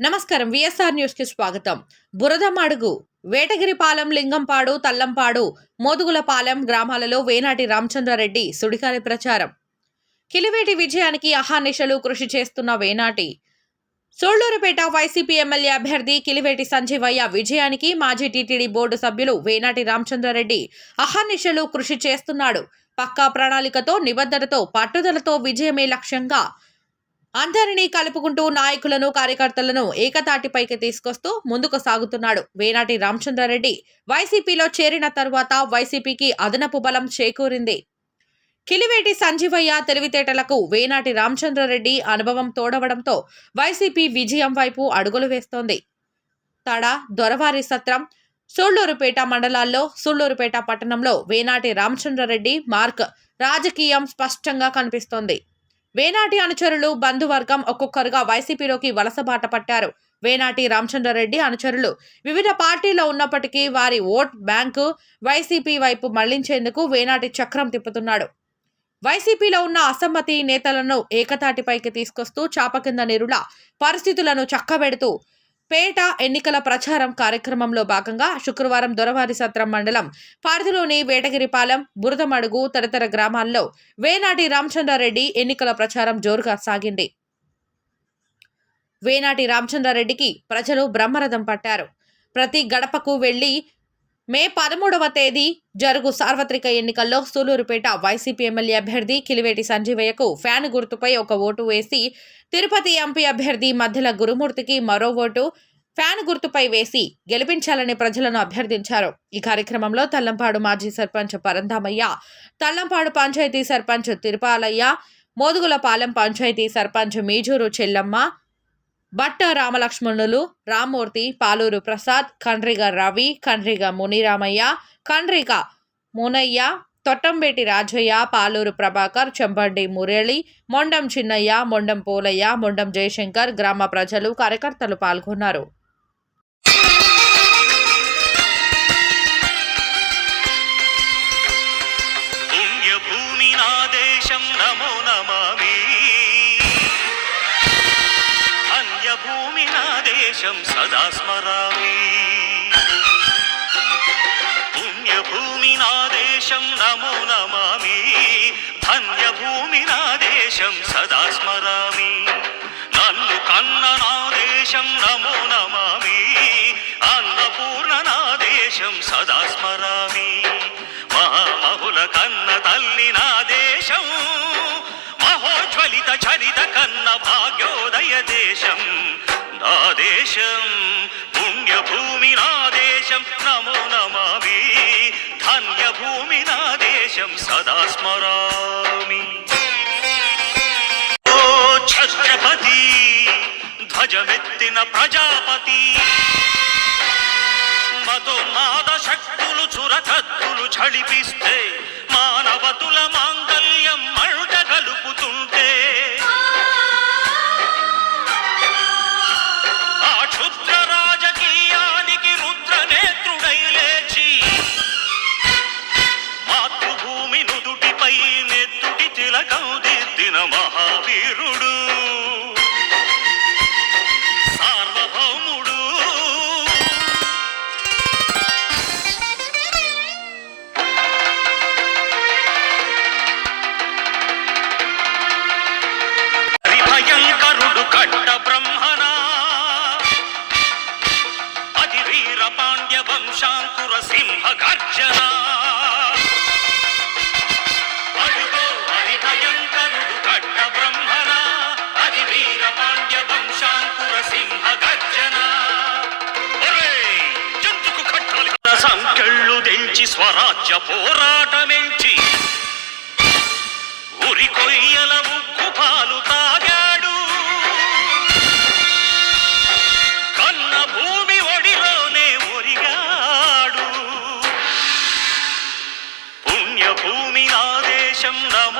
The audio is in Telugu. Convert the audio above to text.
నమస్కారం విఎస్ఆర్ న్యూస్కి స్వాగతం. బురదమడుగు వేటగిరిపాలెం లింగంపాడు తల్లంపాడు మోదుగులపాలెం గ్రామాలలో వేనాటి రామచంద్రారెడ్డి సుడిగాలి ప్రచారం. కిలివేటి విజయానికి అహానిశలు కృషి చేస్తున్న వేనాటి. సోళ్ళూరుపేట వైసీపీ ఎమ్మెల్యే అభ్యర్థి కిలివేటి సంజీవయ్య విజయానికి మాజీ టీటీడీ బోర్డు సభ్యులు వేనాటి రామచంద్రారెడ్డి అహర్నిశలు కృషి చేస్తున్నాడు. పక్కా ప్రణాళికతో నిబద్ధతతో పట్టుదలతో విజయమే లక్ష్యంగా అందరినీ కలుపుకుంటూ నాయకులను కార్యకర్తలను ఏకతాటిపైకి తీసుకొస్తూ ముందుకు సాగుతున్నాడు. వేనాటి రామచంద్రారెడ్డి వైసీపీలో చేరిన తరువాత వైసీపీకి అదనపు బలం చేకూరింది. కిలివేటి సంజీవయ్య తెలివితేటలకు వేనాటి రామచంద్రారెడ్డి అనుభవం తోడవడంతో వైసీపీ విజయం వైపు అడుగులు వేస్తోంది. తడ దొరవారి సత్రం సూళ్ళూరుపేట మండలాల్లో సూళ్ళూరుపేట పట్టణంలో వేనాటి రామచంద్రారెడ్డి మార్క్ రాజకీయం స్పష్టంగా కనిపిస్తోంది. వేనాటి అనుచరులు బంధువర్గం ఒక్కొక్కరుగా వైసీపీలోకి వలసబాట పట్టారు. వేనాటి రామచంద్రారెడ్డి అనుచరులు వివిధ పార్టీలో ఉన్నప్పటికీ వారి ఓట్ బ్యాంకు వైసీపీ వైపు మళ్ళించేందుకు వేనాటి చక్రం తిప్పుతున్నాడు. వైసీపీలో ఉన్న అసమ్మతి నేతలను ఏకతాటిపైకి తీసుకొస్తూ చాప కింద నిరుల పరిస్థితులను చక్కబెడుతూ పేట ఎన్నికల ప్రచారం కార్యక్రమంలో భాగంగా శుక్రవారం దొరవారి సత్రం మండలం పారిధిలోని వేటగిరిపాలెం బురదమడుగు తదితర గ్రామాల్లో వేనాటి రామచంద్రారెడ్డి ఎన్నికల ప్రచారం జోరుగా సాగింది. వేనాటి రామచంద్రారెడ్డికి ప్రజలు బ్రహ్మరథం పట్టారు. ప్రతి గడపకు వెళ్ళి మే పదమూడవ తేదీ జరుగు సార్వత్రిక ఎన్నికల్లో సూలూరుపేట వైసీపీ ఎమ్మెల్యే అభ్యర్థి కిలివేటి సంజీవయ్యకు ఫ్యాన్ గుర్తుపై ఒక ఓటు వేసి తిరుపతి ఎంపీ అభ్యర్థి మధ్యల గురుమూర్తికి మరో ఓటు ఫ్యాన్ గుర్తుపై వేసి గెలిపించాలని ప్రజలను అభ్యర్థించారు. ఈ కార్యక్రమంలో తల్లంపాడు మాజీ సర్పంచ్ పరంధామయ్య తల్లంపాడు పంచాయతీ సర్పంచ్ తిరుపాలయ్య మోదుగులపాలెం పంచాయతీ సర్పంచ్ మీజూరు చెల్లమ్మ భట్ట రామలక్ష్మణులు రామ్మూర్తి పాలూరు ప్రసాద్ కండ్రిగ రవి కండ్రిగ మునిరామయ్య కండ్రిగ మునయ్య తొట్టంబేటి రాజయ్య పాలూరు ప్రభాకర్ చెంబండి మురళి మొండం చిన్నయ్య మొండం పోలయ్య మొండం జయశంకర్ గ్రామ ప్రజలు కార్యకర్తలు పాల్గొన్నారు. భూమి నా దేశం సదా స్మరామి. పుణ్యభూమి నా దేశం నమో నమామి. ధన్యభూమి నా దేశం సదా స్మరామి. నన్ను కన్న నా దేశం నమో నమామి. అన్నపూర్ణ నా దేశం సదా స్మరామి. మహామహుల కన్న తల్లి నా దేశం. మహోజ్వలిత చరిత కన్న భాగ్యోదయ దేశం. దేశం పుణ్యభూమి నా దేశం నమో నమామి. ధన్యభూమి నా దేశం సదా స్మరామి. ఓ ఛత్రపతి ధ్వజమెత్తిన ప్రజాపతి. మతోన్మాద శక్తులు చురకత్తులు చడిపిస్తే అడుగో హరి భయంకరుడు కట్ట బ్రహ్మణ అది వీర పాండ్య వంశాంకుర సింహ గర్జన జంతుకు కట్టాలి. సంకెళ్ళు తెంచి స్వరాజ్య పోరాటమెంచి. ఉరి కొయ్యల దేశం నమో